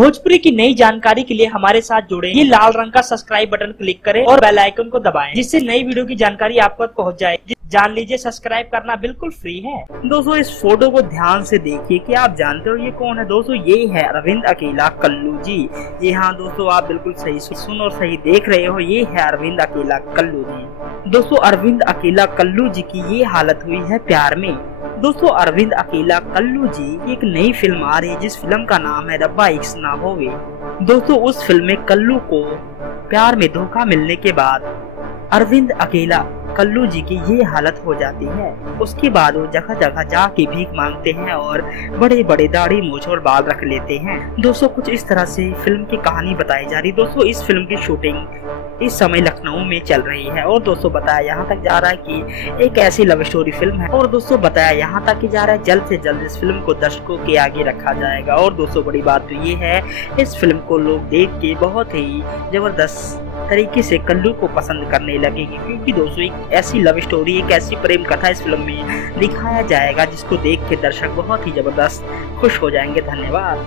भोजपुरी की नई जानकारी के लिए हमारे साथ जुड़े। ये लाल रंग का सब्सक्राइब बटन क्लिक करें और बेल आइकन को दबाएं, जिससे नई वीडियो की जानकारी आप तक पहुंच जाए। जान लीजिए, सब्सक्राइब करना बिल्कुल फ्री है। दोस्तों इस फोटो को ध्यान से देखिए कि आप जानते हो ये कौन है। दोस्तों ये है अरविंद अकेला कल्लू जी। ये हाँ दोस्तों, आप बिल्कुल सही सुन और सही देख रहे हो, ये है अरविंद अकेला कल्लू जी। दोस्तों अरविंद अकेला कल्लू जी की ये हालत हुई है प्यार में। दोस्तों अरविंद अकेला कल्लू जी एक नई फिल्म आ रही है जिस फिल्म का नाम है रब्बा इश्क ना होवे। दोस्तों उस फिल्म में कल्लू को प्यार में धोखा मिलने के बाद अरविंद अकेला कल्लू जी की ये हालत हो जाती है। उसके बाद वो जगह जगह जाके भीख मांगते हैं और बड़े बड़े दाढ़ी मूंछ और बाल रख लेते हैं। दोस्तों कुछ इस तरह से फिल्म की कहानी बताई जा रही। दोस्तों इस फिल्म की शूटिंग इस समय लखनऊ में चल रही है और दोस्तों बताया यहाँ तक जा रहा है कि एक ऐसी लव स्टोरी फिल्म है और दोस्तों बताया यहाँ तक कि जा रहा है जल्द से जल्द इस फिल्म को दर्शकों के आगे रखा जाएगा। और दोस्तों बड़ी बात तो ये है, इस फिल्म को लोग देख के बहुत ही जबरदस्त तरीके से कल्लू को पसंद करने लगेगी, क्योंकि दोस्तों एक ऐसी लव स्टोरी, एक ऐसी प्रेम कथा इस फिल्म में दिखाया जाएगा जिसको देख के दर्शक बहुत ही जबरदस्त खुश हो जाएंगे। धन्यवाद।